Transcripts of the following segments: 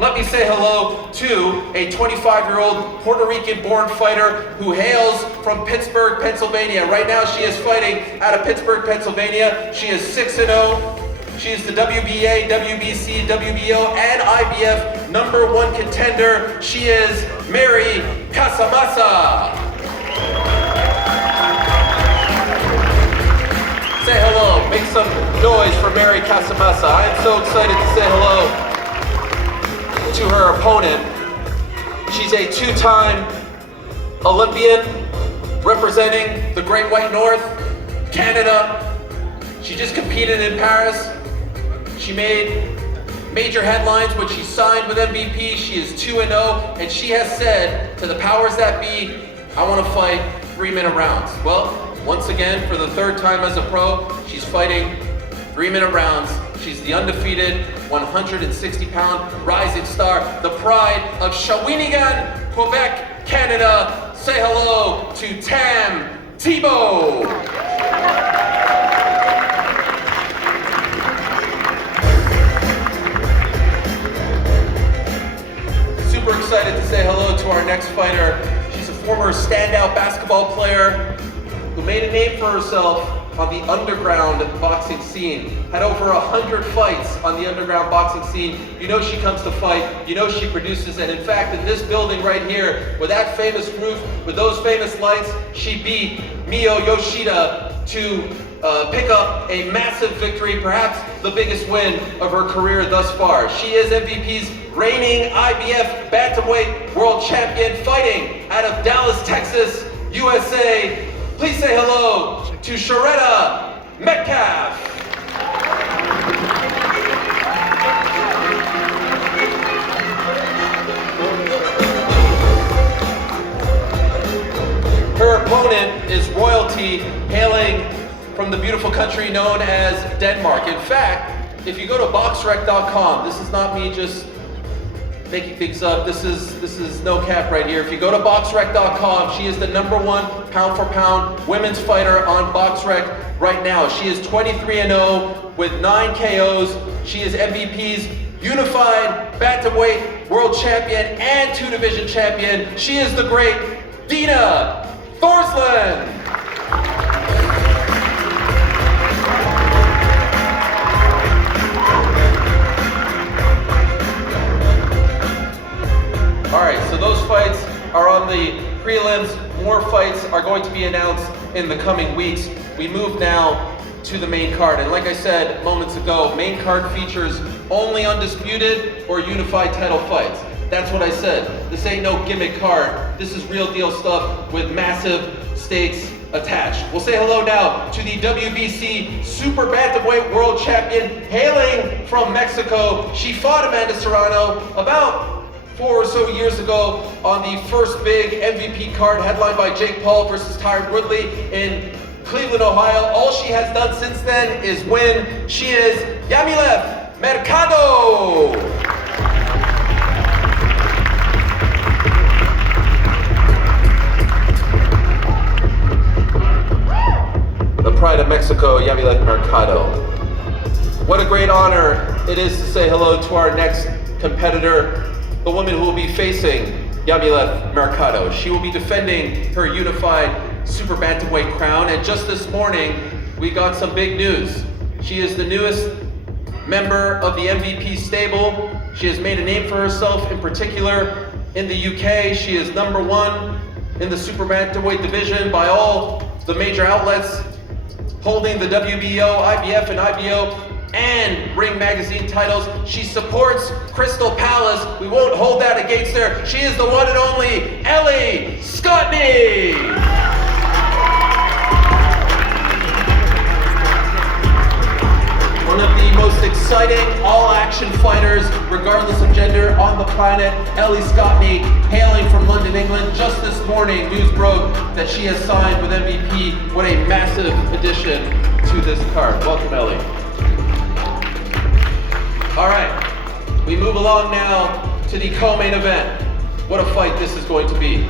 let me say hello to a 25-year-old Puerto Rican-born fighter who hails from Pittsburgh, Pennsylvania. Right now she is fighting out of Pittsburgh, Pennsylvania. She is 6-0. She is the WBA, WBC, WBO, and IBF #1 contender. She is Mary Casamassa. Say hello, make some noise for Mary Casamassa. I am so excited to say hello to her opponent. She's a two-time Olympian representing the Great White North, Canada. She just competed in Paris. She made major headlines when she signed with MVP. She is 2-0, and she has said to the powers that be, I want to fight 3-minute rounds. Well, once again, for the third time as a pro, she's fighting 3-minute rounds. She's the undefeated 160-pound rising star, the pride of Shawinigan, Quebec, Canada. Say hello to Tam Tebow. Super excited to say hello to our next fighter. She's a former standout basketball player who made a name for herself on the underground boxing scene. Had over 100 fights on the underground boxing scene. You know she comes to fight, you know she produces, and in fact in this building right here, with that famous roof, with those famous lights, she beat Mio Yoshida to pick up a massive victory, perhaps the biggest win of her career thus far. She is MVP's reigning IBF Bantamweight World Champion, fighting out of Dallas, Texas, USA. Please say hello to Sharetta Metcalf. Her opponent is royalty, hailing from the beautiful country known as Denmark. In fact, if you go to boxrec.com, this is not me just making things up, this is no cap right here. If you go to boxrec.com, she is the #1 pound-for-pound women's fighter on BoxRec right now. She is 23-0 with 9 KOs. She is MVP's unified bantamweight world champion and 2-division champion. She is the great Dina Thorsland. All right, so those fights are on the prelims. More fights are going to be announced in the coming weeks. We move now to the main card. And like I said moments ago, main card features only undisputed or unified title fights. That's what I said. This ain't no gimmick card. This is real deal stuff with massive stakes attached. We'll say hello now to the WBC Super Bantamweight World Champion, hailing from Mexico. She fought Amanda Serrano about 4 or so years ago on the first big MVP card, headlined by Jake Paul versus Tyron Woodley in Cleveland, Ohio. All she has done since then is win. She is Yamileth Mercado. The pride of Mexico, Yamileth Mercado. What a great honor it is to say hello to our next competitor, the woman who will be facing Yamileth Mercado. She will be defending her unified super bantamweight crown, and just this morning, we got some big news. She is the newest member of the MVP stable. She has made a name for herself, in particular in the UK. She is #1 in the super bantamweight division by all the major outlets, holding the WBO, IBF, and IBO and Ring Magazine titles. She supports Crystal Palace. We won't hold that against her. She is the one and only Ellie Scotney. One of the most exciting all-action fighters, regardless of gender, on the planet, Ellie Scotney, hailing from London, England. Just this morning, news broke that she has signed with MVP. What a massive addition to this card. Welcome, Ellie. All right, we move along now to the co-main event. What a fight this is going to be.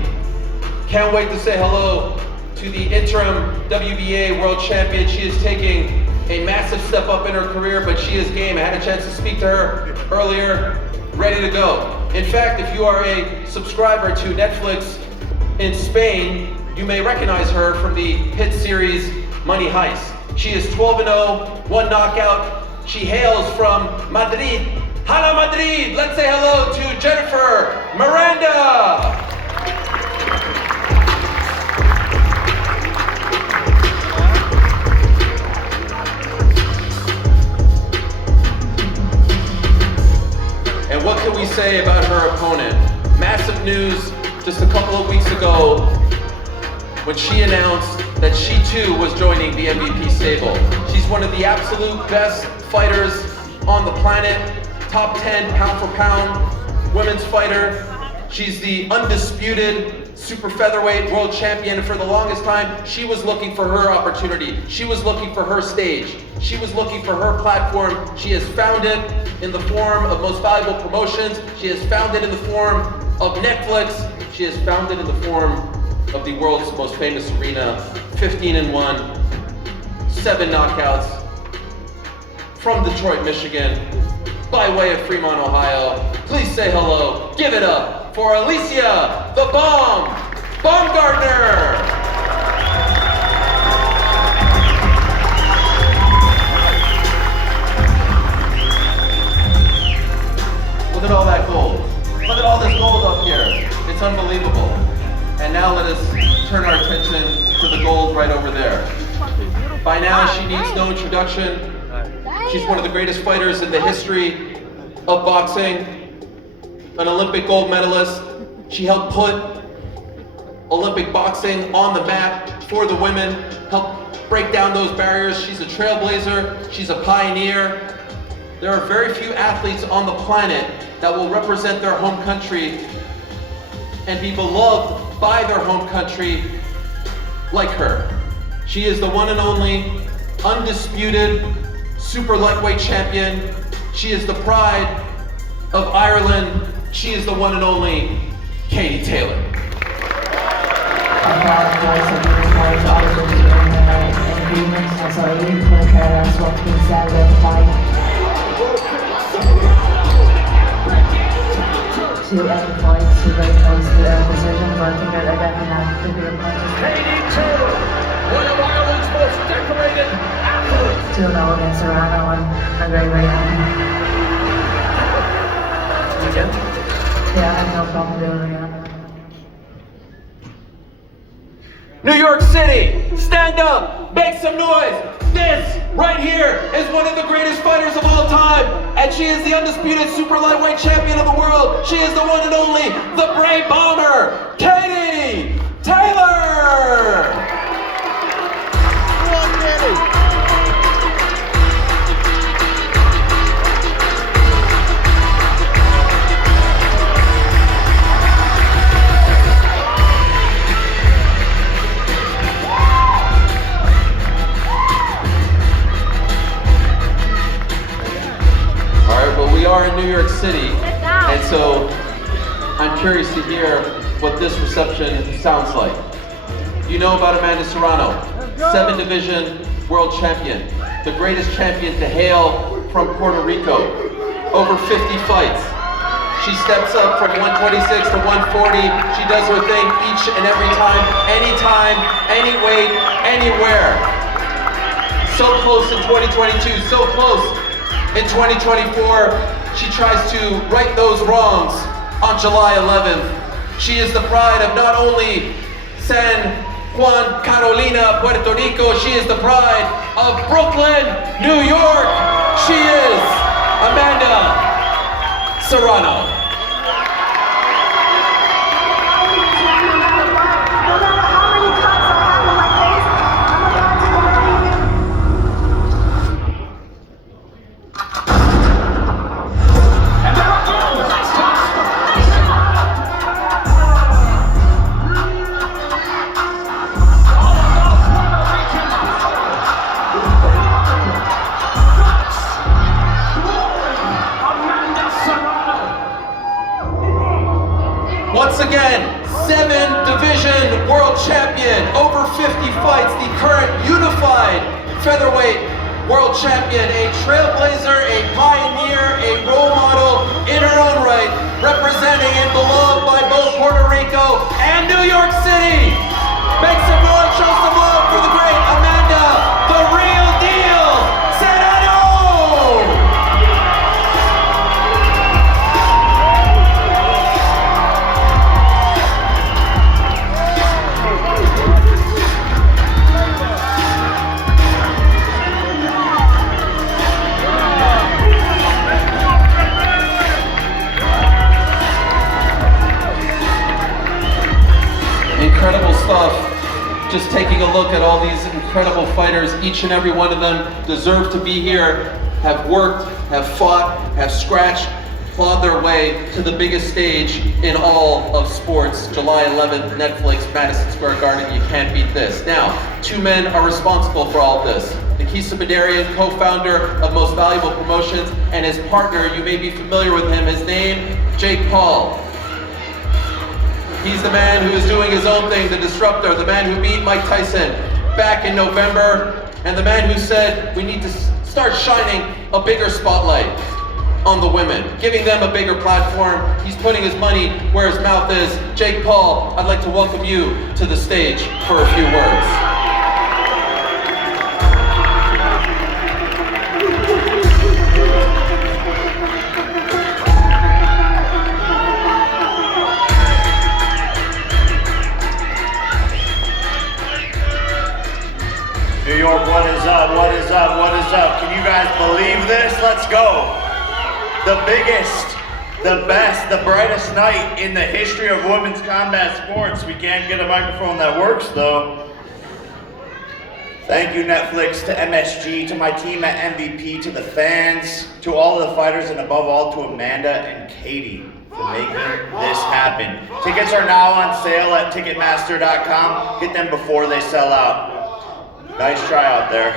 Can't wait to say hello to the interim WBA world champion. She is taking a massive step up in her career, but she is game. I had a chance to speak to her earlier. ready to go. In fact, if you are a subscriber to Netflix in Spain, you may recognize her from the hit series Money Heist. She is 12-0, 1 knockout. She hails from Madrid. Hala Madrid! Let's say hello to Jennifer Miranda! And what can we say about her opponent? Massive news just a couple of weeks ago when she announced that she too was joining the MVP stable. She's one of the absolute best fighters on the planet, top 10 pound for pound women's fighter. She's the undisputed super featherweight world champion, and for the longest time, she was looking for her opportunity. She was looking for her stage. She was looking for her platform. She has found it in the form of Most Valuable Promotions. She has found it in the form of Netflix. She has found it in the form of the world's most famous arena. 15-1, 7 knockouts from Detroit, Michigan, by way of Fremont, Ohio. Please say hello, give it up for Alicia the Bomb Baumgartner. Look at all that gold. Look at all this gold up here. It's unbelievable. And now let us turn our attention to the gold right over there. By now, she needs no introduction. She's one of the greatest fighters in the history of boxing, an Olympic gold medalist. She helped put Olympic boxing on the map for the women, helped break down those barriers. She's a trailblazer, she's a pioneer. There are very few athletes on the planet that will represent their home country and be beloved by their home country like her. She is the one and only undisputed super lightweight champion. She is the pride of Ireland. She is the one and only Katie Taylor. To end the points, to very close to the decision, but I think that I definitely have to be a punch. Katie Taylor, one of Ireland's most decorated athletes. 2-0 against Serrano, and I'm very, very happy. Again? Yeah, I have no problem doing it. New York City, stand up, make some noise. This right here is one of the greatest fighters of all time, and she is the undisputed super lightweight champion of the world. She is the one and only, the Brave Bomber, Katie Taylor. Come on, Katie. We are in New York City, and so I'm curious to hear what this reception sounds like. You know about Amanda Serrano, 7-division world champion, the greatest champion to hail from Puerto Rico, over 50 fights. She steps up from 126 to 140. She does her thing each and every time, anytime, any weight, anywhere. So close in 2022, so close in 2024. She tries to right those wrongs on July 11th. She is the pride of not only San Juan, Carolina, Puerto Rico, she is the pride of Brooklyn, New York. She is Amanda Serrano. Once again, 7-division world champion, over 50 fights, the current unified featherweight world champion, a trailblazer, a pioneer, a role model in her own right, representing and beloved by both Puerto Rico and New York City. Make some noise, show some love for the great Amanda, the real deal, Serrano! Incredible stuff. Just taking a look at all these incredible fighters, each and every one of them deserve to be here, have worked, have fought, have scratched, clawed their way to the biggest stage in all of sports. July 11th, Netflix, Madison Square Garden, you can't beat this. Now, two men are responsible for all of this. Nikisa Badarian, co-founder of Most Valuable Promotions, and his partner, you may be familiar with him, his name, Jake Paul. He's the man who is doing his own thing, the disruptor, the man who beat Mike Tyson back in November, and the man who said we need to start shining a bigger spotlight on the women, giving them a bigger platform. He's putting his money where his mouth is. Jake Paul, I'd like to welcome you to the stage for a few words. New York, what is up, what is up, what is up? Can you guys believe this? Let's go. The biggest, the best, the brightest night in the history of women's combat sports. We can't get a microphone that works though. Thank you Netflix, to MSG, to my team at MVP, to the fans, to all the fighters, and above all to Amanda and Katie for making this happen. Tickets are now on sale at Ticketmaster.com. Get them before they sell out. Nice try out there.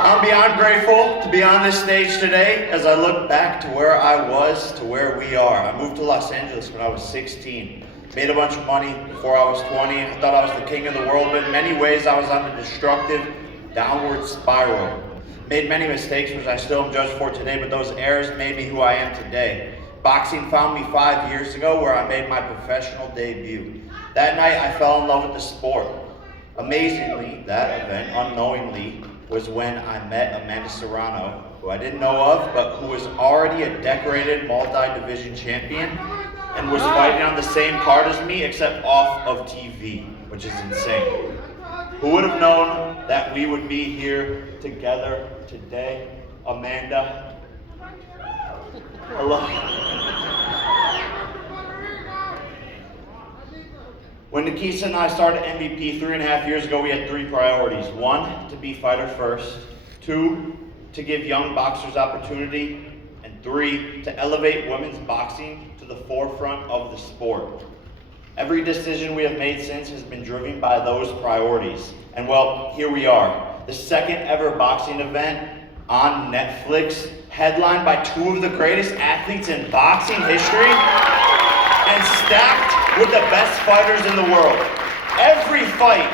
I'm beyond grateful to be on this stage today as I look back to where I was to where we are. I moved to Los Angeles when I was 16. Made a bunch of money before I was 20. I thought I was the king of the world, but in many ways I was on a destructive downward spiral. Made many mistakes, which I still am judged for today, but those errors made me who I am today. Boxing found me 5 years ago where I made my professional debut. That night I fell in love with the sport. Amazingly, that event, unknowingly, was when I met Amanda Serrano, who I didn't know of, but who was already a decorated multi-division champion and was fighting on the same card as me, except off of TV, which is insane. Who would have known that we would be here together today? Amanda, hello. When Nikisa and I started MVP 3.5 years ago, we had 3 priorities. 1, to be fighter first. 2, to give young boxers opportunity. And 3, to elevate women's boxing to the forefront of the sport. Every decision we have made since has been driven by those priorities. And well, here we are. The second ever boxing event on Netflix, headlined by 2 of the greatest athletes in boxing history, and stacked with the best fighters in the world. Every fight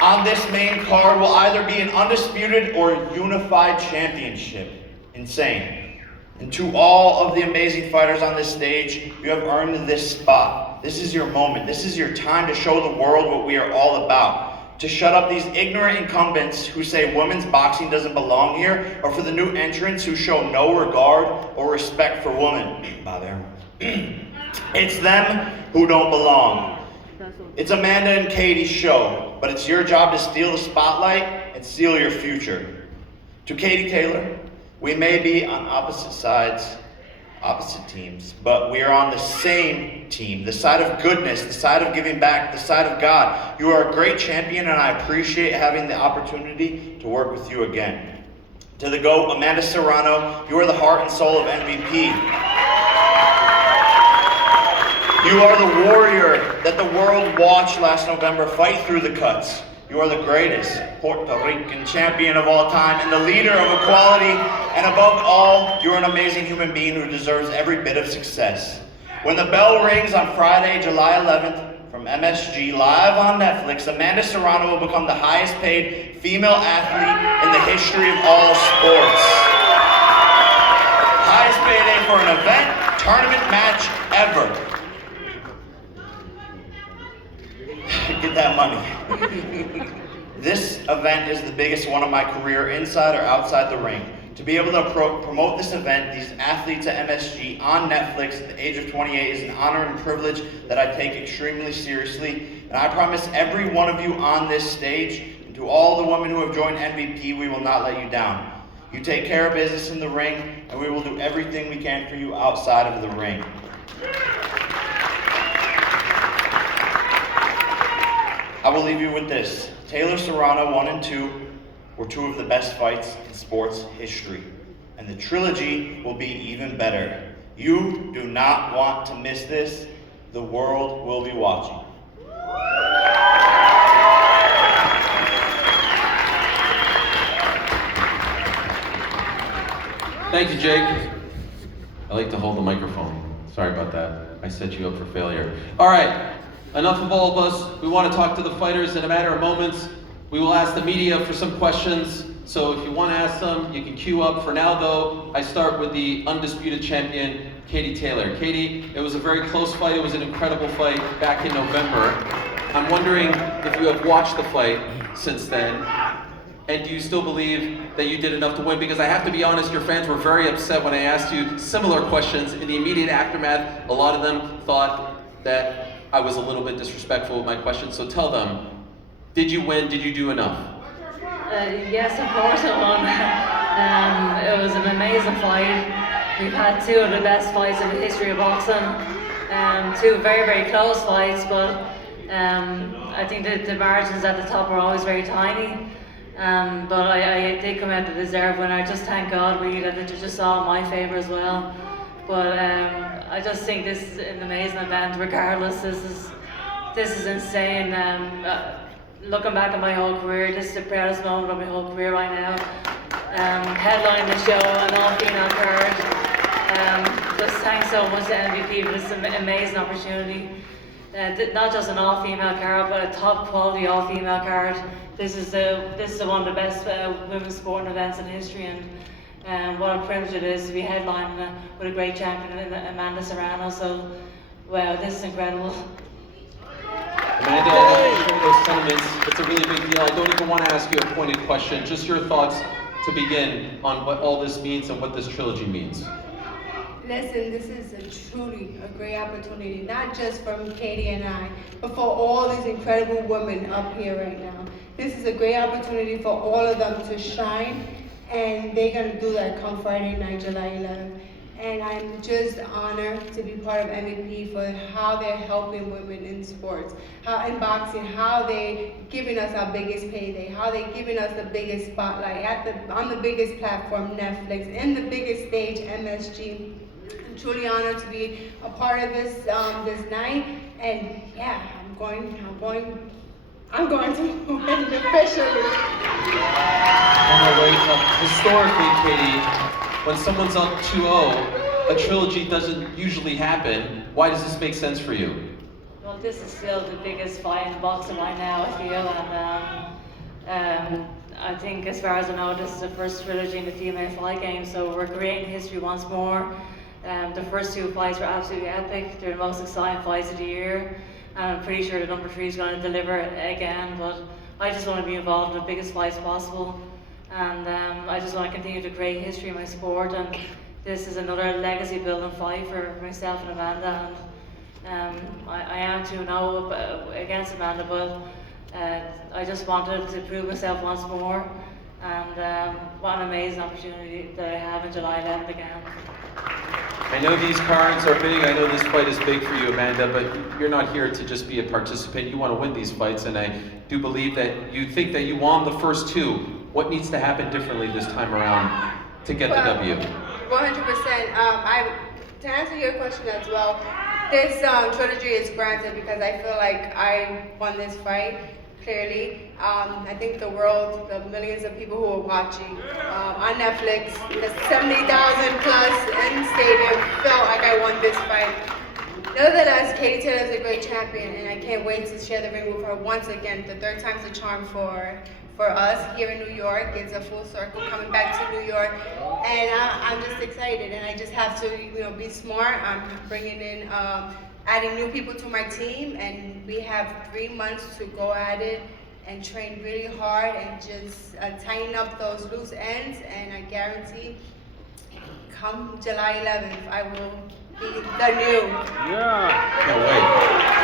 on this main card will either be an undisputed or unified championship. Insane. And to all of the amazing fighters on this stage, you have earned this spot. This is your moment. This is your time to show the world what we are all about. To shut up these ignorant incumbents who say women's boxing doesn't belong here, or for the new entrants who show no regard or respect for women. It's them who don't belong. It's Amanda and Katie's show, but it's your job to steal the spotlight and steal your future. To Katie Taylor, we may be on opposite sides, opposite teams, but we are on the same team, the side of goodness, the side of giving back, the side of God. You are a great champion, and I appreciate having the opportunity to work with you again. To the GOAT, Amanda Serrano, you are the heart and soul of MVP. You are the warrior that the world watched last November fight through the cuts. You are the greatest Puerto Rican champion of all time and the leader of equality. And above all, you're an amazing human being who deserves every bit of success. When the bell rings on Friday, July 11th, from From MSG, live on Netflix, Amanda Serrano will become the highest paid female athlete in the history of all sports. Highest payday for an event, tournament match ever. Get that money. This event is the biggest one of my career, inside or outside the ring. To be able to promote this event, these athletes at MSG on Netflix at the age of 28 is an honor and privilege that I take extremely seriously. And I promise every one of you on this stage, and to all the women who have joined MVP, we will not let you down. You take care of business in the ring, and we will do everything we can for you outside of the ring. I will leave you with this. Taylor Serrano 1 and 2 were two of the best fights in sports history. And the trilogy will be even better. You do not want to miss this. The world will be watching. Thank you, Jake. I like to hold the microphone. Sorry about that. I set you up for failure. All right, enough of all of us. We want to talk to the fighters in a matter of moments. We will ask the media for some questions. So if you want to ask them, you can queue up. For now, though, I start with the undisputed champion, Katie Taylor. Katie, it was a very close fight. It was an incredible fight back in November. I'm wondering if you have watched the fight since then. And do you still believe that you did enough to win? Because I have to be honest, your fans were very upset when I asked you similar questions. In the immediate aftermath, a lot of them thought that I was a little bit disrespectful with my questions. So tell them, did you win? Did you do enough? Yes, of course I won. It was an amazing fight. We've had two of the best fights in the history of boxing. Two very, very close fights, but I think that the margins at the top are always very tiny. But I did come out the deserved winner. I just thank God really that it just saw in my favour as well. But I just think this is an amazing event. Regardless, this is insane. Looking back at my whole career, this is the proudest moment of my whole career right now. Headlining the show, an all-female card. Just thanks so much to MVP for this amazing opportunity. Not just an all-female card, but a top-quality all-female card. This is one of the best women's sporting events in history, and what a privilege it is to be headlining with a great champion, Amanda Serrano. So, wow, this is incredible. Amanda, I share those sentiments. It's a really big deal. I don't even want to ask you a pointed question. Just your thoughts to begin on what all this means and what this trilogy means. Listen, this is truly a great opportunity, not just for Katie and I, but for all these incredible women up here right now. This is a great opportunity for all of them to shine, and they're going to do that come Friday night, July 11th. And I'm just honored to be part of MVP for how they're helping women in sports, how in boxing, how they giving us our biggest payday, how they giving us the biggest spotlight on the biggest platform, Netflix, in the biggest stage, MSG. I'm truly honored to be a part of this this night, and yeah, I'm going to win officially. On our way up, historically, Katie, when someone's up 2-0, a trilogy doesn't usually happen. Why does this make sense for you? Well, this is still the biggest fight in boxing right now, I feel, and I think, as far as I know, this is the first trilogy in the female fight game, so we're creating history once more. The first two fights were absolutely epic. They're the most exciting fights of the year, and I'm pretty sure the number 3 is going to deliver again, but I just want to be involved in the biggest fights possible. And I just want to continue to create history in my sport, and this is another legacy building fight for myself and Amanda. And I am 2-0 against Amanda, but I just wanted to prove myself once more, and what an amazing opportunity that I have in July 11th again. I know these cards are big. I know this fight is big for you, Amanda, but you're not here to just be a participant. You want to win these fights, and I do believe that you think that you won the first two. What needs to happen differently this time around to get the W? 100%. To answer your question as well, this trilogy is granted because I feel like I won this fight clearly. I think the world, the millions of people who are watching on Netflix, the 70,000 plus in stadium felt like I won this fight. Know that as Katie Taylor is a great champion, and I can't wait to share the ring with her once again. The third time's a charm for us here in New York. It's a full circle coming back to New York, and I'm just excited. And I just have to, be smart. I'm bringing in, adding new people to my team, and we have 3 months to go at it and train really hard and just tighten up those loose ends. And I guarantee, come July 11th, I will be the new. Can't wait.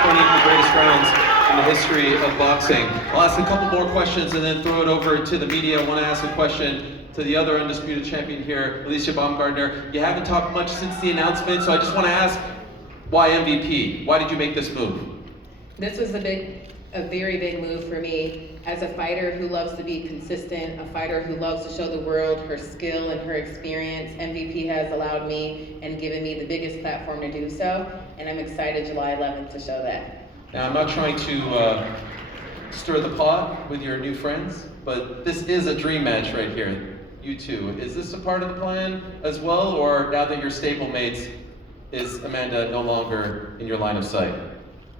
20 of the greatest rounds in the history of boxing. I'll ask a couple more questions and then throw it over to the media. I want to ask a question to the other undisputed champion here, Alicia Baumgardner. You haven't talked much since the announcement, so I just want to ask, why MVP? Why did you make this move? This was a very big move for me. As a fighter who loves to be consistent, a fighter who loves to show the world her skill and her experience, MVP has allowed me and given me the biggest platform to do so, and I'm excited July 11th to show that. Now, I'm not trying to stir the pot with your new friends, but this is a dream match right here, you two. Is this a part of the plan as well, or now that you're stablemates, is Amanda no longer in your line of sight?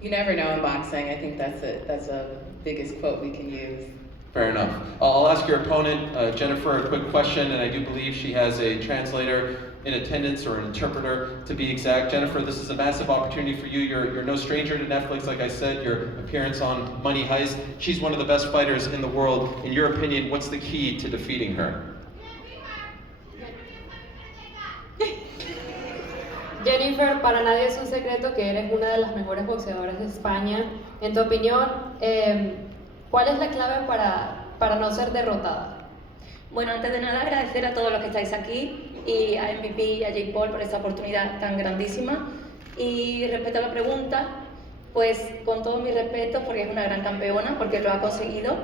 You never know in boxing. I think that's a biggest quote we can use. Fair enough. I'll ask your opponent, Jennifer, a quick question, and I do believe she has a translator in attendance, or an interpreter to be exact. Jennifer, this is a massive opportunity for you. You're no stranger to Netflix, like I said, your appearance on Money Heist. She's one of the best fighters in the world. In your opinion, what's the key to defeating her? Jennifer, para nadie es un secreto que eres una de las mejores boxeadoras de España. En tu opinión, ¿cuál es la clave para no ser derrotada? Bueno, antes de nada agradecer a todos los que estáis aquí y a MVP y a Jake Paul por esta oportunidad tan grandísima. Y respecto a la pregunta, pues con todo mi respeto, porque es una gran campeona, porque lo ha conseguido,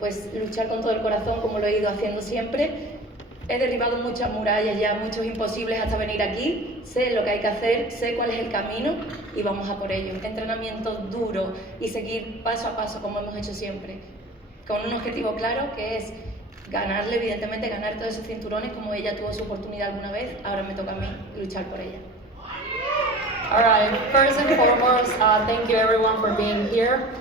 pues luchar con todo el corazón como lo he ido haciendo siempre. He derribado muchas murallas ya, muchos imposibles hasta venir aquí. Sé lo que hay que hacer, sé cuál es el camino y vamos a por ello. Entrenamiento duro y seguir paso a paso como hemos hecho siempre. Con un objetivo claro que es ganarle, evidentemente, ganar todos esos cinturones como ella tuvo su oportunidad alguna vez. Ahora me toca a mí luchar por ella. All right, first and foremost, thank you everyone for being here.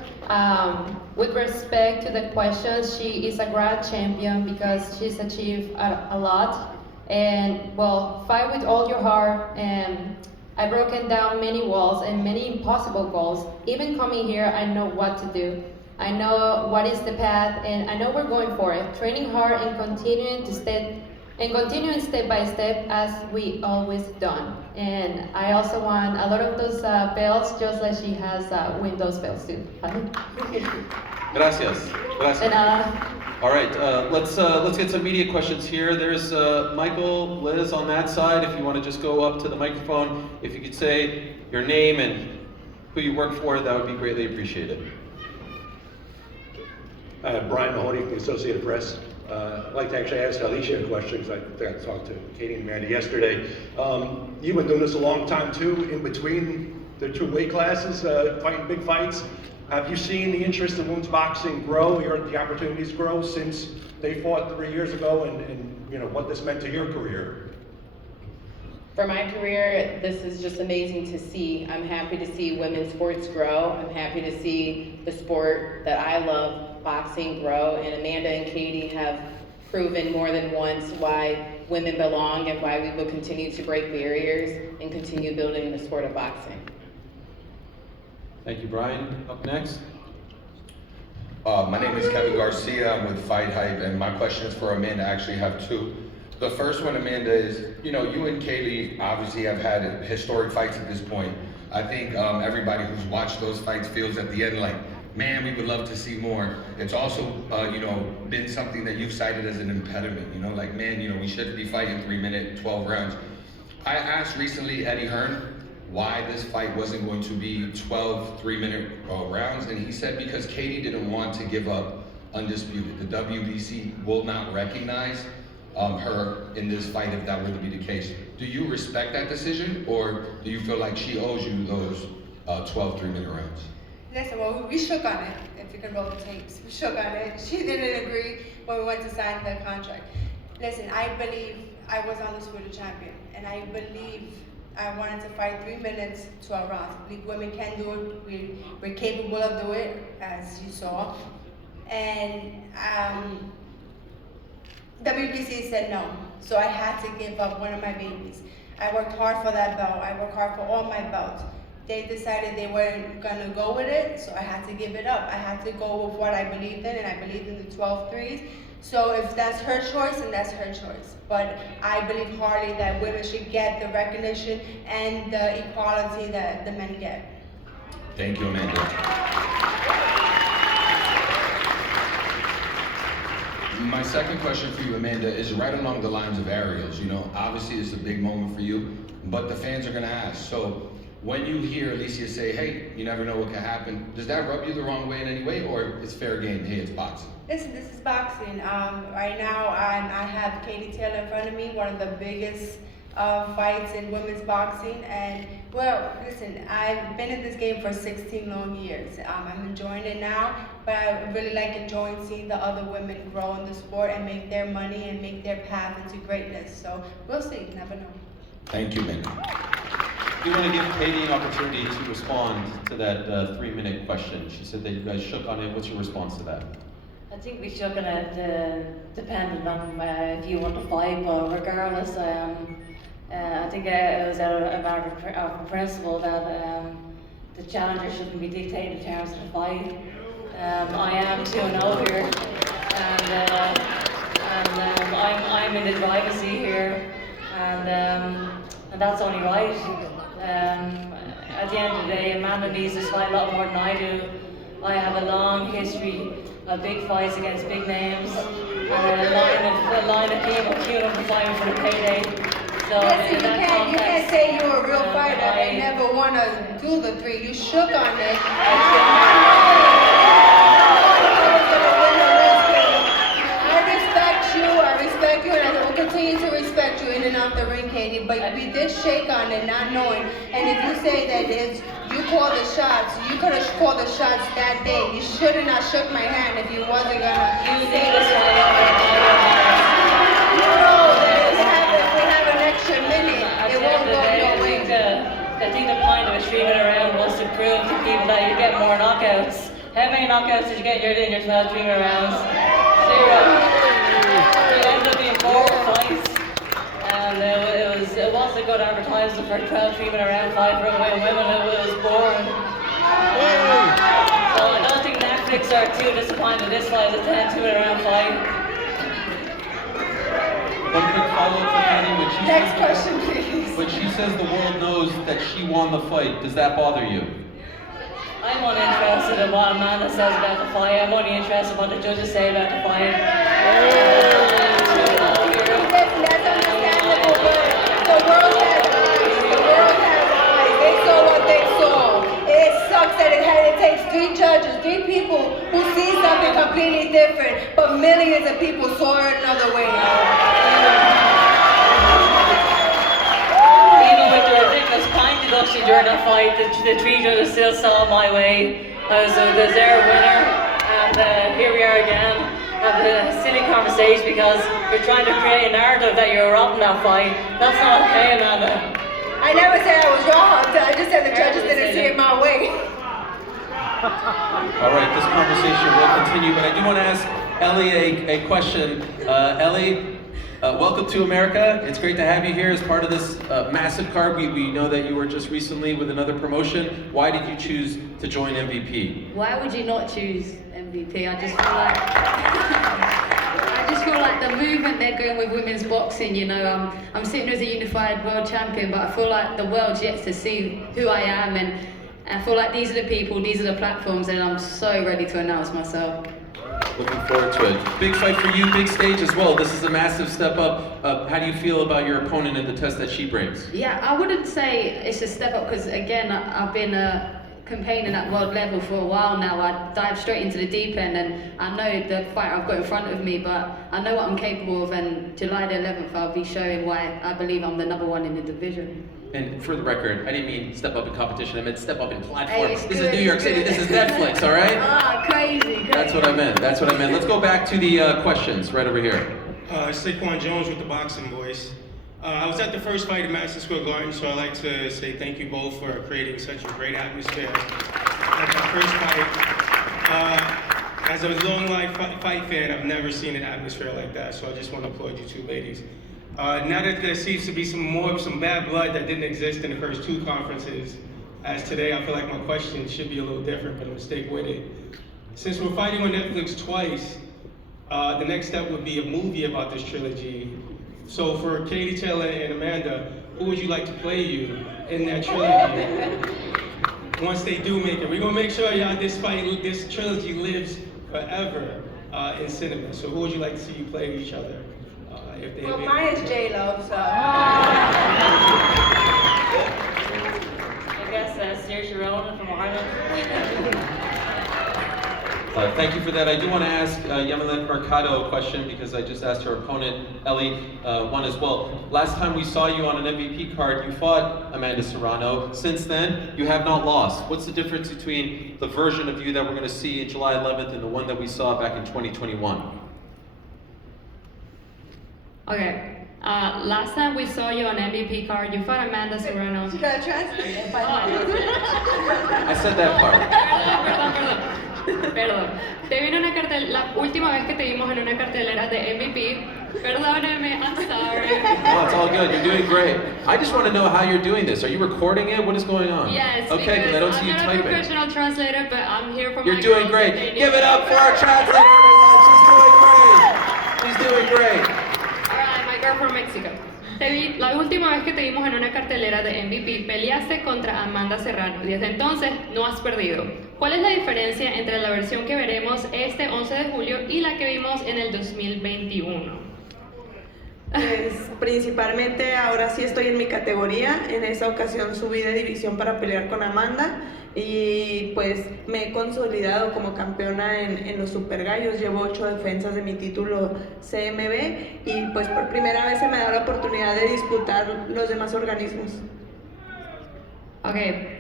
With respect to the questions, she is a grand champion because she's achieved a lot. And well, fight with all your heart. And I've broken down many walls and many impossible goals. Even coming here, I know what to do. I know what is the path, and I know we're going for it. Training hard and continuing step by step as we always done. And I also want a lot of those belts, just like she has win those belts too. Gracias. Gracias. All right, let's get some media questions here. There's Michael, Liz on that side. If you want to just go up to the microphone, if you could say your name and who you work for, that would be greatly appreciated. Brian Mahoney from the Associated Press. I'd like to actually ask Alicia a question, because I think I talked to Katie and Amanda yesterday. You've been doing this a long time too, in between the two weight classes, fighting big fights. Have you seen the interest in women's boxing grow, the opportunities grow since they fought 3 years ago, and what this meant to your career? For my career, this is just amazing to see. I'm happy to see women's sports grow. I'm happy to see the sport that I love, boxing, grow. And Amanda and Katie have proven more than once why women belong and why we will continue to break barriers and continue building the sport of boxing. Thank you, Brian. Up next. My name is Kevin Garcia. I'm with Fight Hype, and my question is for Amanda. I actually have two. The first one, Amanda, is, you and Kaylee obviously have had historic fights at this point. I think everybody who's watched those fights feels at the end like, man, we would love to see more. It's also, been something that you've cited as an impediment, like, man, we shouldn't be fighting 3 minute, 12 rounds. I asked recently Eddie Hearn why this fight wasn't going to be 12 3-minute rounds, and he said because Katie didn't want to give up undisputed. The WBC will not recognize her in this fight if that were to be the case. Do you respect that decision, or do you feel like she owes you those 12 3-minute rounds? Listen, well, we shook on it, if you can roll the tapes. We shook on it. She didn't agree when we went to sign the contract. Listen, I believe I was undisputed champion, and I believe I wanted to fight 3 minutes, 12 rounds. I believe women can do it. We're capable of doing it, as you saw. And WBC said no, so I had to give up one of my babies. I worked hard for that belt. I worked hard for all my belts. They decided they weren't gonna go with it, so I had to give it up. I had to go with what I believed in, and I believed in the 12 threes. So if that's her choice, then that's her choice. But I believe hardly that women should get the recognition and the equality that the men get. Thank you, Amanda. My second question for you, Amanda, is right along the lines of Ariel's. You know, obviously it's a big moment for you, but the fans are gonna ask. So when you hear Alicia say, hey, you never know what can happen, does that rub you the wrong way in any way, or it's fair game, hey, it's boxing? Listen, this is boxing. Right now, I have Katie Taylor in front of me, one of the biggest fights in women's boxing. And, well, listen, I've been in this game for 16 long years. I'm enjoying it now, but I really like enjoying seeing the other women grow in the sport and make their money and make their path into greatness. So we'll see, you never know. Thank you, Amanda. You want to give Katie an opportunity to respond to that 3-minute question. She said that you guys shook on it. What's your response to that? I think we shook on it depending on if you want to fight, but regardless, I think it was out of a matter of principle that the challenger shouldn't be dictated in terms of the fight. I am 2-0 here, and I'm in the driver's seat here, and that's only right. At the end of the day, Amanda needs to fight a lot more than I do. I have a long history of big fights against big names, and a line of people queuing up to fight me for the payday. So listen, in you can't say you're a real fighter and never want to do the 3. You shook on it. I respect you, and I will continue to respect you in and out the ring, Katie. But we did shake on it, not knowing. And if you say that you called the shots, you could have called the shots that day. You should have not shook my hand if you wasn't gonna. You say this one. We have an extra minute. It won't go your way. I think the point of a 3-minute round was to prove to people that you get more knockouts. How many knockouts did you get in your 12 3-minute rounds? 0. It ended up being 4 fights, and it was a good advertisement for a 12 3-minute round fight for women. It was boring. So I don't think Netflix are too disappointed this fight is a 10 2-minute round fight. One quick follow-up for Katie. Next question, please. When she says the world knows that she won the fight, does that bother you? I'm uninterested in what Amanda says about the fight. I'm only interested in what the judges say about the fight. That's understandable, but the world has eyes. The world has eyes. They saw what they saw. It sucks that it takes 3 judges, 3 people who see something completely different, but millions of people saw it another way. Even with the ridiculous point deduction during that fight, the 3 judges still saw my way. I was a deserved winner, and here we are again. Having a silly conversation because you're trying to create a narrative that you're robbing that fight. That's not okay, Amanda. I never said I was wrong. I just said the judges didn't see it my way. All right, this conversation will continue, but I do want to ask Ellie a question. Ellie, welcome to America. It's great to have you here as part of this massive card. We know that you were just recently with another promotion. Why did you choose to join MVP? Why would you not choose MVP? I just feel like the movement they're going with women's boxing, you know, I'm sitting as a unified world champion, but I feel like the world's yet to see who I am, and I feel like these are the people, these are the platforms, and I'm so ready to announce myself. Looking forward to it. Big fight for you, big stage as well. This is a massive step up. How do you feel about your opponent and the test that she brings? Yeah, I wouldn't say it's a step up because, again, I've been campaigning at world level for a while now. I dive straight into the deep end, and I know the fight I've got in front of me, but I know what I'm capable of, and July the 11th I'll be showing why I believe I'm the #1 in the division. And for the record, I didn't mean step up in competition, I meant step up in platform. Hey, this is New York City, this is Netflix, all right? Ah, crazy. That's what I meant, that's what I meant. Let's go back to the questions right over here. Saquon Jones with the Boxing Voice. I was at the first fight at Madison Square Garden, so I'd like to say thank you both for creating such a great atmosphere. At my first fight, as a long life fight fan, I've never seen an atmosphere like that, so I just want to applaud you two ladies. Now that there seems to be some bad blood that didn't exist in the first two conferences, as today I feel like my question should be a little different, but I'm gonna stick with it. Since we're fighting on Netflix twice, the next step would be a movie about this trilogy. So for Katie Taylor and Amanda, who would you like to play you in that trilogy? Once they do make it, we're gonna make sure y'all this trilogy lives forever in cinema. So who would you like to see you play each other? If they Well, mine is J-Lo, so. I guess Serrano from Ireland. Thank you for that. I do want to ask Yamilet Mercado a question because I just asked her opponent, Ellie, one as well. Last time we saw you on an MVP card, you fought Amanda Serrano. Since then, you have not lost. What's the difference between the version of you that we're going to see in July 11th and the one that we saw back in 2021? Okay. Last time we saw you on MVP card, you fought Amanda Serrano. You gotta translate. I said that part. Perdón. Te vino una la última vez que te vimos en una cartelera de MVP. Perdóname, I'm sorry. No, it's all good. You're doing great. I just want to know how you're doing this. Are you recording it? What is going on? Yes, okay, because I don't see you I'm not typing. a professional translator, but I'm here for You're my doing girls great. if they Give need it up for our translator, everyone. She's doing great. She's doing great. Alright, my girl from Mexico. La última vez que te vimos en una cartelera de MVP, peleaste contra Amanda Serrano y desde entonces no has perdido. ¿Cuál es la diferencia entre la versión que veremos este 11 de julio y la que vimos en el 2021? Pues principalmente ahora sí estoy en mi categoría. En esa ocasión subí de división para pelear con Amanda y pues me he consolidado como campeona en los Super Gallos. Llevo 8 defensas de mi título CMB y pues por primera vez se me da la oportunidad de disputar los demás organismos. Okay.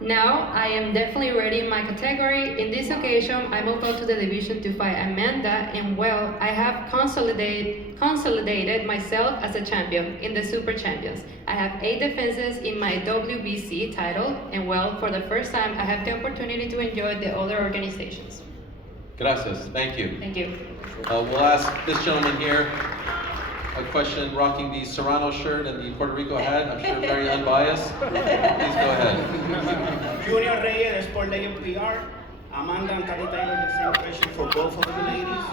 Now, I am definitely ready in my category. In this occasion, I moved up to the division to fight Amanda, and well, I have consolidated myself as a champion in the Super Champions. I have 8 defenses in my WBC title, and well, for the first time, I have the opportunity to enjoy the other organizations. Gracias. Thank you. Thank you. We'll ask this gentleman here a question rocking the Serrano shirt and the Puerto Rico hat. I'm sure very unbiased. Please go ahead. Junior Reyes, Sport Legend PR. Amanda and Katie Taylor, the same question for both of you ladies.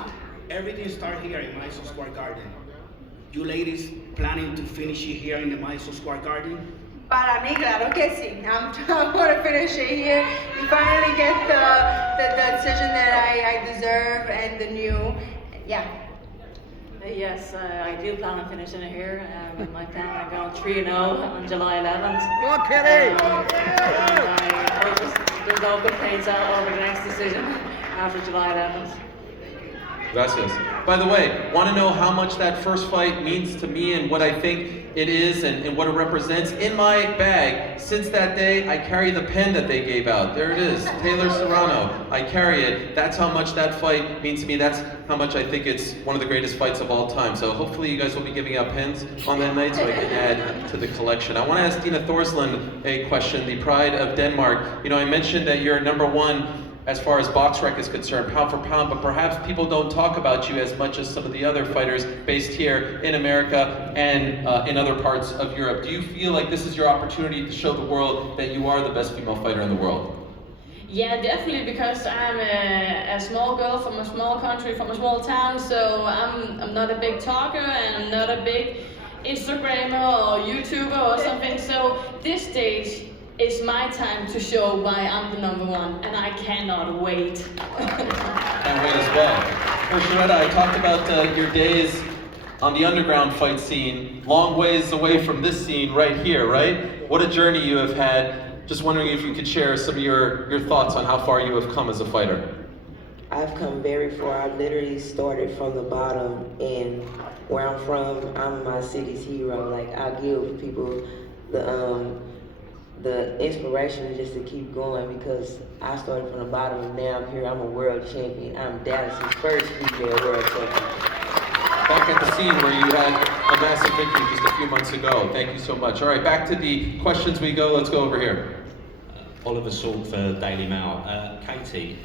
Everything starts here in Madison Square Garden. You ladies planning to finish it here in the Madison Square Garden? Para mí, claro que sí. I'm going to finish it here and finally get the decision that I deserve and the new, yeah. Yes, I do plan on finishing it here. I plan on going 3-0 on July 11th. Come on, Kitty! I hope there's no complaints out over the next decision after July 11th. Gracias. By the way, want to know how much that first fight means to me and what I think it is and what it represents? In my bag, since that day, I carry the pen that they gave out. There it is, Taylor Serrano. I carry it. That's how much that fight means to me. That's how much I think it's one of the greatest fights of all time. So hopefully you guys will be giving out pens on that night so I can add to the collection. I want to ask Dina Thorsland a question, the pride of Denmark. You know, I mentioned that you're #1 as far as box rec is concerned, pound for pound, but perhaps people don't talk about you as much as some of the other fighters based here in America and in other parts of Europe. Do you feel like this is your opportunity to show the world that you are the best female fighter in the world? Yeah, definitely, because I'm a small girl from a small country, from a small town, so I'm not a big talker and I'm not a big Instagrammer or YouTuber or something, so this stage it's my time to show why I'm the #1, and I cannot wait. Can't wait as well. For Sharetta, I talked about your days on the underground fight scene, long ways away from this scene right here, right? What a journey you have had. Just wondering if you could share some of your thoughts on how far you have come as a fighter. I've come very far. I literally started from the bottom, and where I'm from, I'm my city's hero. Like, I give people the inspiration just to keep going, because I started from the bottom and now I'm here. I'm a world champion. I'm Dallas's first female world champion. back at the scene where you had a massive victory just a few months ago. Thank you so much. All right, back to the questions we go. Let's go over here. Oliver Salt for Daily Mail. Katie,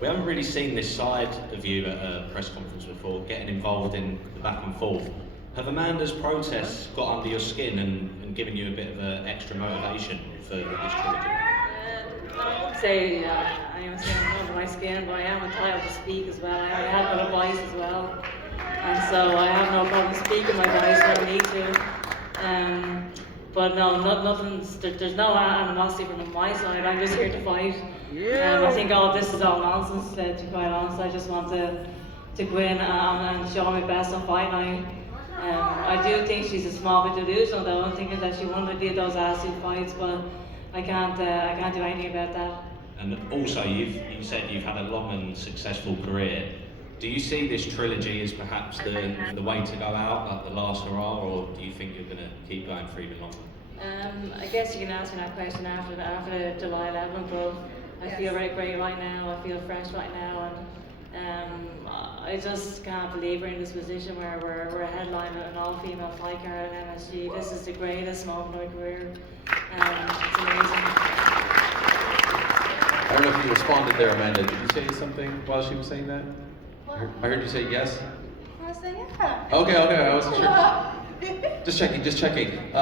we haven't really seen this side of you at a press conference before, getting involved in the back and forth. Have Amanda's protests got under your skin and given you a bit of extra motivation for this trilogy? I wouldn't say anyone's getting under my skin, but I am entitled to speak as well. I have got a voice as well, and so I have no problem speaking my voice when I need to. But no, there's no animosity from my side. I'm just here to fight. I think all of this is all nonsense, to be quite honest. I just want to go in and show my best on fight night. I do think she's a small bit delusional though. I'm thinking that she wanted to do those attitude fights, but I can't do anything about that. And also, you said you've had a long and successful career. Do you see this trilogy as perhaps the way to go out, like the last hurrah, or do you think you're going to keep going for even longer? I guess you can ask me that question after July 11th, but I feel very great right now. I feel fresh right now, and I just can't believe we're in this position where we're a headliner an all-female fight card at MSG. This is the greatest moment of my career. It's amazing. I don't know if you responded there, Amanda. Did you say something while she was saying that? I heard you say yes. I said yeah. Okay, I wasn't sure. Just checking.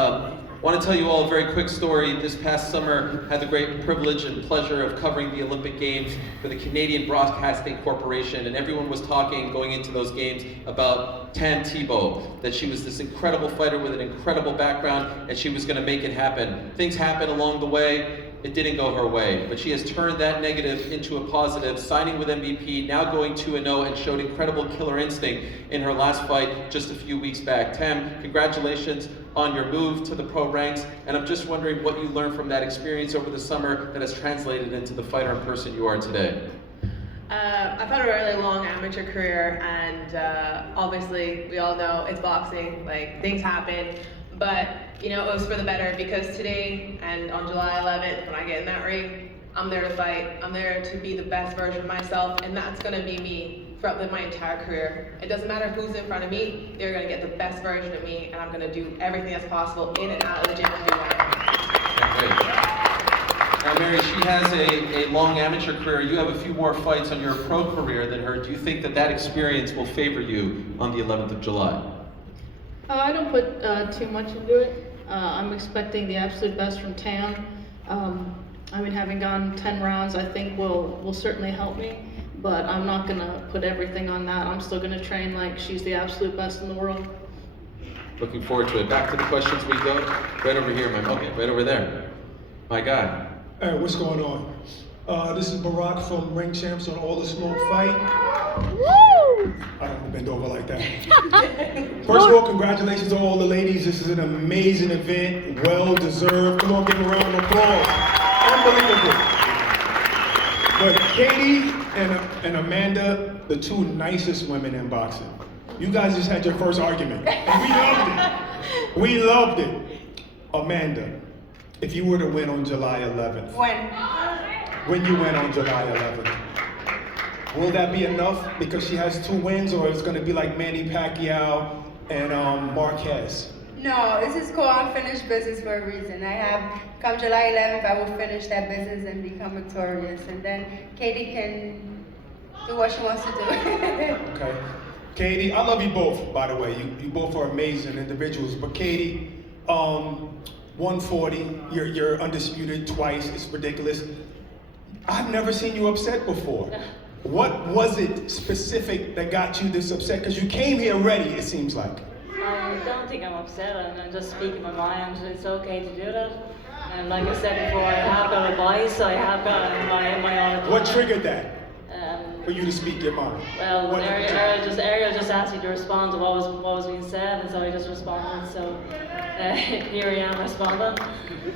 Want to tell you all a very quick story. This past summer, had the great privilege and pleasure of covering the Olympic Games for the Canadian Broadcasting Corporation, and everyone was talking going into those games about Tam Tebow, that she was this incredible fighter with an incredible background, and she was going to make it happen. Things happened along the way. It didn't go her way, but she has turned that negative into a positive, signing with MVP, now going 2-0, and showed incredible killer instinct in her last fight just a few weeks back. Tam, congratulations on your move to the pro ranks, and I'm just wondering what you learned from that experience over the summer that has translated into the fighter and person you are today. I've had a really long amateur career, and obviously we all know it's boxing, like things happen. But, you know, it was for the better because today and on July 11th, when I get in that ring, I'm there to fight. I'm there to be the best version of myself, and that's going to be me throughout my entire career. It doesn't matter who's in front of me, they're going to get the best version of me, and I'm going to do everything that's possible in and out of the gym to do that. Now, Mary, she has a long amateur career. You have a few more fights on your pro career than her. Do you think that experience will favor you on the 11th of July? I don't put too much into it. I'm expecting the absolute best from Tam. Having gone 10 rounds, I think will certainly help me, but I'm not gonna put everything on that. I'm still gonna train like she's the absolute best in the world. Looking forward to it. Back to the questions we go. Right over here, right over there. My guy. Hey, what's going on? This is Barack from Ring Champs on All the Smoke Fight. Woo! I don't want to bend over like that. First of all, congratulations to all the ladies. This is an amazing event, well deserved. Come on, give a round of applause. Unbelievable. But Katie and Amanda, the two nicest women in boxing. You guys just had your first argument, and we loved it. We loved it. Amanda, if you were to win on July 11th. When you win on July 11th. Will that be enough because she has 2 wins, or it's going to be like Manny Pacquiao and Marquez? No, this is called unfinished business for a reason. Come July 11th, I will finish that business and become victorious. And then Katie can do what she wants to do. Okay. Katie, I love you both, by the way. You both are amazing individuals. But Katie, 140, you're undisputed twice. It's ridiculous. I've never seen you upset before. What was it specific that got you this upset? Because you came here ready, it seems like. I don't think I'm upset. I'm just speaking my mind. It's okay to do that. And like I said before, I have got advice. I have got my own opinion. What triggered that? For you to speak your mind? Well, Ariel just asked me to respond to what was being said, and so I just responded. So here I am responding.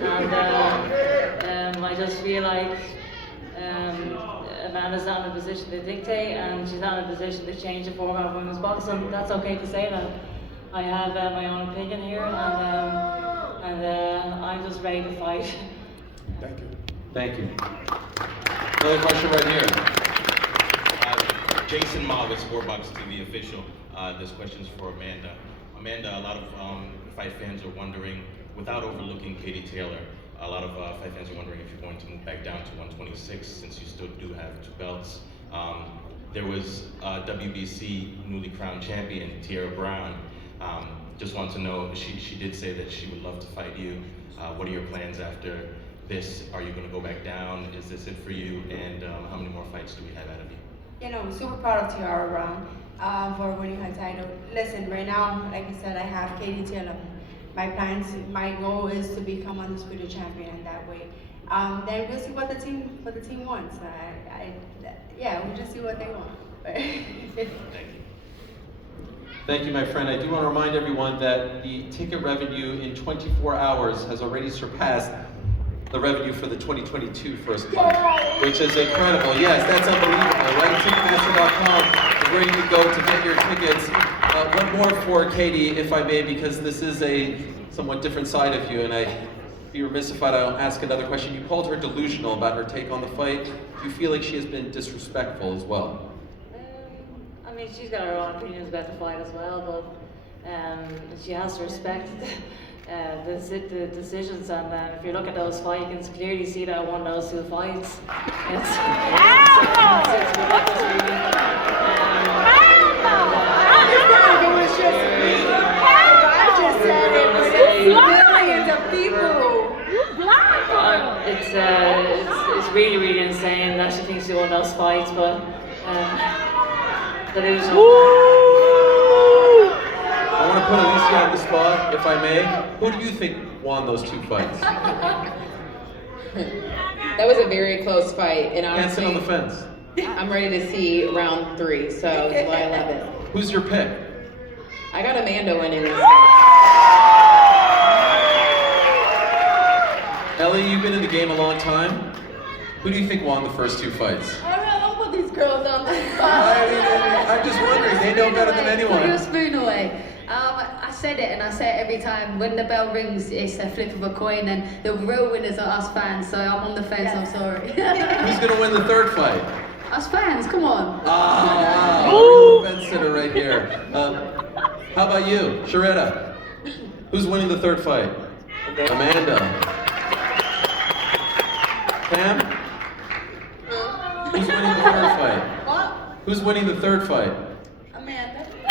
And I just feel like Amanda's not in a position to dictate, and she's not in a position to change the format of women's boxing. That's okay to say that. I have my own opinion here, and I'm just ready to fight. Thank you. Thank you. Another question right here. Jason Mobb at Sportbox TV official. This question's for Amanda. Amanda, a lot of fight fans are wondering, without overlooking Katie Taylor, a lot of fight fans are wondering if you're going to move back down to 126 since you still do have 2 belts. There was WBC newly crowned champion, Tierra Brown. Just want to know, she did say that she would love to fight you. What are your plans after this? Are you going to go back down? Is this it for you? And how many more fights do we have out of you? You know, I'm super proud of Tierra Brown for winning her title. Listen, right now, like I said, I have Katie Taylor. My goal is to become undisputed champion in that way. Then we'll see what the team wants. We'll just see what they want. Thank you. Thank you, my friend. I do want to remind everyone that the ticket revenue in 24 hours has already surpassed the revenue for the 2022 first fight, which is incredible. Yes, that's unbelievable, right? Ticketmaster.com is where you can go to get your tickets. One more for Katie, if I may, because this is a somewhat different side of you, and I'd be remiss if I don't ask another question. You called her delusional about her take on the fight. Do you feel like she has been disrespectful as well? I mean, she's got her own opinions about the fight as well, but she has to respect the decisions. And if you look at those fights, you can clearly see that I won those 2 fights. It's really, really insane that she thinks she won those fights, but delusional. I want to put Alicia on the spot, if I may. Who do you think won those 2 fights? That was a very close fight, and Can't sit on the fence. I'm ready to see round 3, so July 11th. Who's your pick? I got Amanda winning this fight. Ellie, you've been in the game a long time. Who do you think won the first 2 fights? Don't put these girls on the spot. I'm just wondering, they know better than anyone. Put your spoon away. I said it, and I say it every time. When the bell rings, it's a flip of a coin, and the real winners are us fans, so I'm on the fence, I'm sorry. Who's going to win the 3rd fight? Us fans, come on. Ah, wow, fence sitter right here. How about you, Sharetta? Who's winning the 3rd fight? Amanda. Pam? Who's winning the 3rd fight? What? Who's winning the 3rd fight? Amanda. We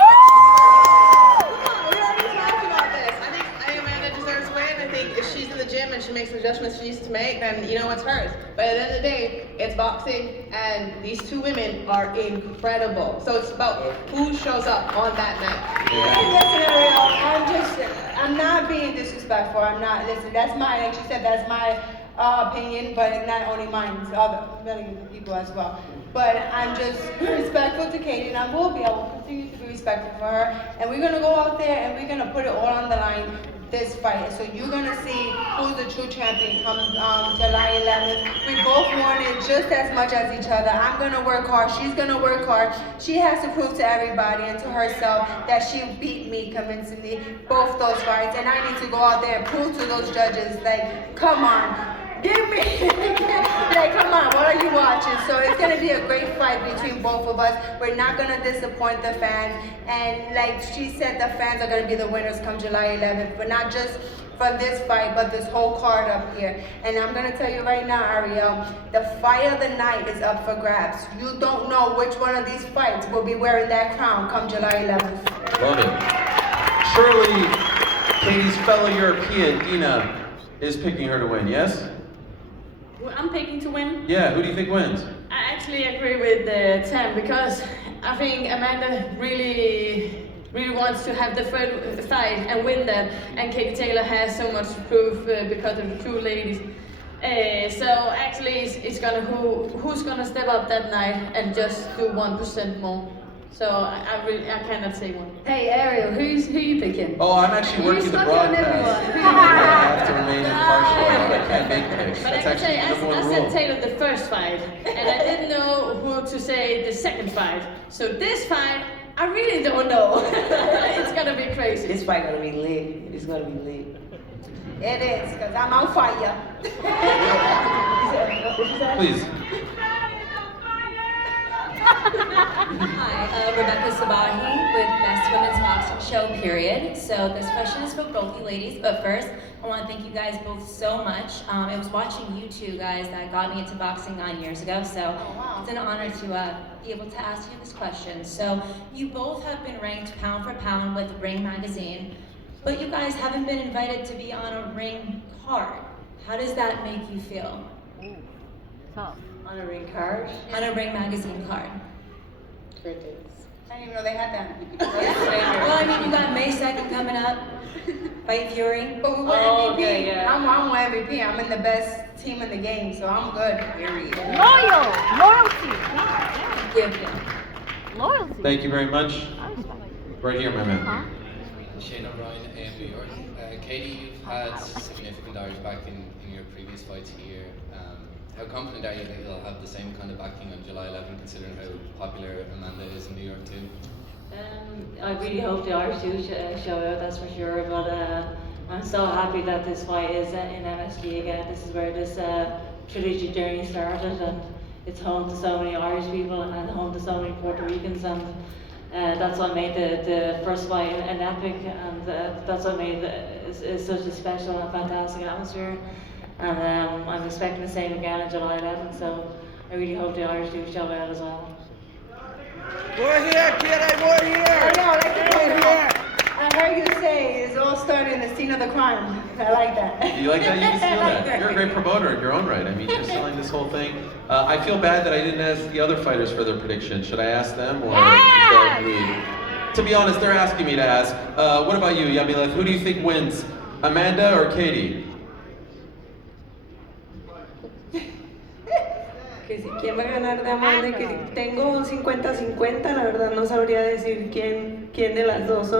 already talked about this. I think Amanda deserves to win. I think if she's in the gym and she makes the adjustments she needs to make, then you know it's hers. But at the end of the day, it's boxing, and these 2 women are incredible. So it's about who shows up on that night. Listen, Ariel, I'm not being disrespectful. Listen, that's like she said, that's my opinion, but not only mine, it's other millions of people as well. But I'm just respectful to Katie, and I will continue to be respectful for her. And we're gonna go out there and we're gonna put it all on the line this fight. So you're gonna see who's the true champion come July 11th. We both want it just as much as each other. I'm gonna work hard, she's gonna work hard. She has to prove to everybody and to herself that she beat me convincingly, both those fights. And I need to go out there and prove to those judges, like, come on. Give me, like, come on, what are you watching? So it's gonna be a great fight between both of us. We're not gonna disappoint the fans. And like she said, the fans are gonna be the winners come July 11th. But not just from this fight, but this whole card up here. And I'm gonna tell you right now, Ariel, the fight of the night is up for grabs. You don't know which one of these fights will be wearing that crown come July 11th. Love it. Surely Katie's fellow European, Dina, is picking her to win, yes? I'm picking to win. Yeah, who do you think wins? I actually agree with Tam, because I think Amanda really wants to have the third fight and win that, and Katie Taylor has so much to prove because of the 2 ladies. So actually, it's gonna who's gonna step up that night and just do 1% more. So I cannot say one. Hey Ariel, who you picking? Oh, I'm actually working the broadcast. I have to remain impartial. I can't make picks. But That's I can say, actually the number I 1 said rule. Taylor the first fight, and I didn't know who to say the second fight. So this fight, I really don't know. It's gonna be crazy. This fight gonna be lit. It's gonna be lit. It is, because I'm on fire. Please. Hi, Rebecca Sabahi with Best Women's Boxing Show, period. So this question is for both you ladies, but first, I want to thank you guys both so much. It was watching you two guys that got me into boxing 9 years ago, so it's an honor to be able to ask you this question. So you both have been ranked pound for pound with Ring Magazine, but you guys haven't been invited to be on a ring card. How does that make you feel? Tough. On a ring card? On a Ring Magazine card. Crickets. I didn't even know they had that. Well, I mean, you got May 2nd coming up, Fight Fury. But we were MVP. Okay, yeah. I'm MVP. I'm in the best team in the game, so I'm good. Period. Loyalty. Loyalty. Thank you very much. Right here, my man. Shane O'Brien, New York. Katie, you've had significant Irish backing in your previous fights here. How confident are you that you'll have the same kind of backing on July 11, considering how popular Amanda is in New York too? I really hope the Irish do show out, that's for sure. But I'm so happy that this fight is in MSG again. This is where this trilogy journey started, and it's home to so many Irish people and home to so many Puerto Ricans, and that's what made the first fight an epic, and that's what made it such a special and fantastic atmosphere. And I'm expecting the same again on July 11th, so I really hope the Irish do show out as well. We're here, kid, we're here! I know, I like to play here. I heard you say it's all started in the scene of the crime. I like that. You like that? You can steal that. You're a great promoter in your own right. I mean, you're selling this whole thing. I feel bad that I didn't ask the other fighters for their prediction. Should I ask them, or is that rude? To be honest, they're asking me to ask. What about you, Yamileth? Who do you think wins, Amanda or Katie? Que si quién va a ganar de Amanda, que tengo un 50-50, la verdad no sabría decir quién de las dos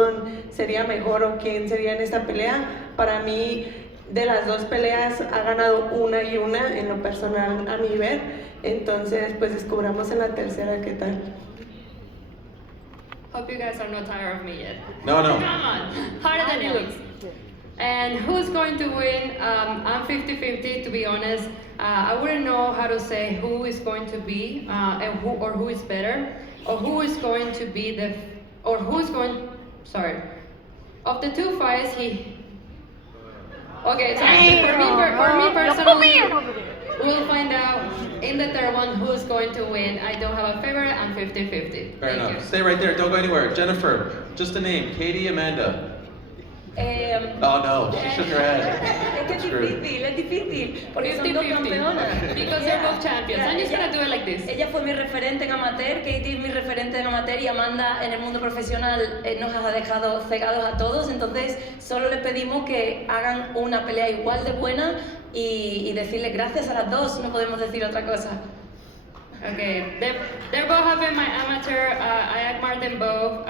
sería mejor o quién sería en esta pelea. Para mí, de las dos peleas ha ganado una y una en lo personal a mi ver, entonces pues descubramos en la tercera qué tal. Hope you guys are not tired of me yet. No. Come on, harder than it looks. And who's going to win? I'm 50-50 to be honest. I wouldn't know how to say who is going to be and who is better, or who is going to be of the two fights Okay, so for me personally, we'll find out in the third one who's going to win. I don't have a favorite. I'm 50-50. Fair enough. Stay right there. Don't go anywhere. Jennifer, just a name. Katie, Amanda. Oh no, she shook her head. Es difícil, porque son dos campeonas. Because they're both champions. I'm just gonna do it like this. Ella fue mi referente en amateur, Katie es mi referente en amateur, y Amanda en el mundo profesional nos ha dejado cegados a todos, entonces solo les pedimos que hagan una pelea igual de buena y decirles gracias a las dos, no podemos decir otra cosa. Okay, they're both have been my amateur. I admire them both.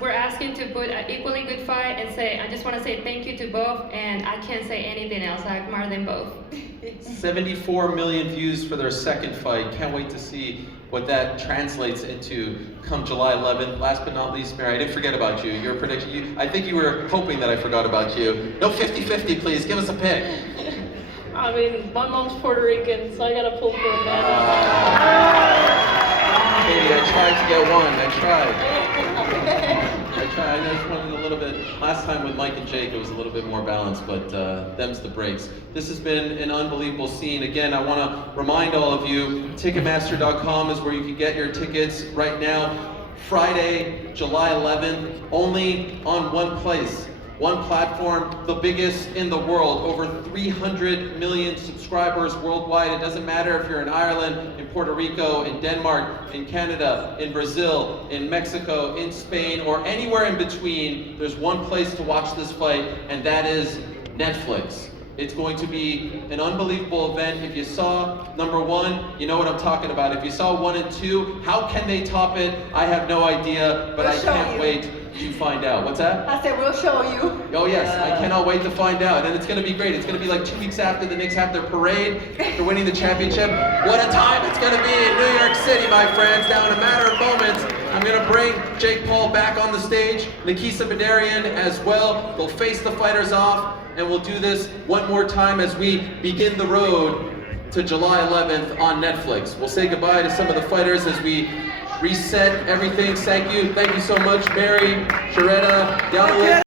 We're asking to put an equally good fight and I just want to say thank you to both, and I can't say anything else. I admire them both. 74 million views for their second fight. Can't wait to see what that translates into come July 11th. Last but not least, Mary, I didn't forget about you. Your prediction, I think you were hoping that I forgot about you. No 50-50, please. Give us a pick. I mean, my mom's Puerto Rican, so I gotta pull for Amanda. Katie, I tried to get one. I tried. I just wanted a little bit. Last time with Mike and Jake, it was a little bit more balanced, but them's the breaks. This has been an unbelievable scene. Again, I want to remind all of you, Ticketmaster.com is where you can get your tickets right now. Friday, July 11th, only on one place. One platform, the biggest in the world, over 300 million subscribers worldwide. It doesn't matter if you're in Ireland, in Puerto Rico, in Denmark, in Canada, in Brazil, in Mexico, in Spain, or anywhere in between. There's one place to watch this fight, and that is Netflix. It's going to be an unbelievable event. If you saw number 1, you know what I'm talking about. If you saw 1 and 2, how can they top it? I have no idea, but I can't wait to find out. What's that? I said we'll show you. Oh yes, I cannot wait to find out. And it's going to be great. It's going to be like 2 weeks after the Knicks have their parade. They're winning the championship. What a time it's going to be in New York City, my friends. Now in a matter of moments, I'm going to bring Jake Paul back on the stage, Nikisa Bedarian as well. They'll face the fighters off, and we'll do this one more time as we begin the road to July 11th on Netflix. We'll say goodbye to some of the fighters as we reset everything. Thank you so much, Mary, Sharetta, Yamalit.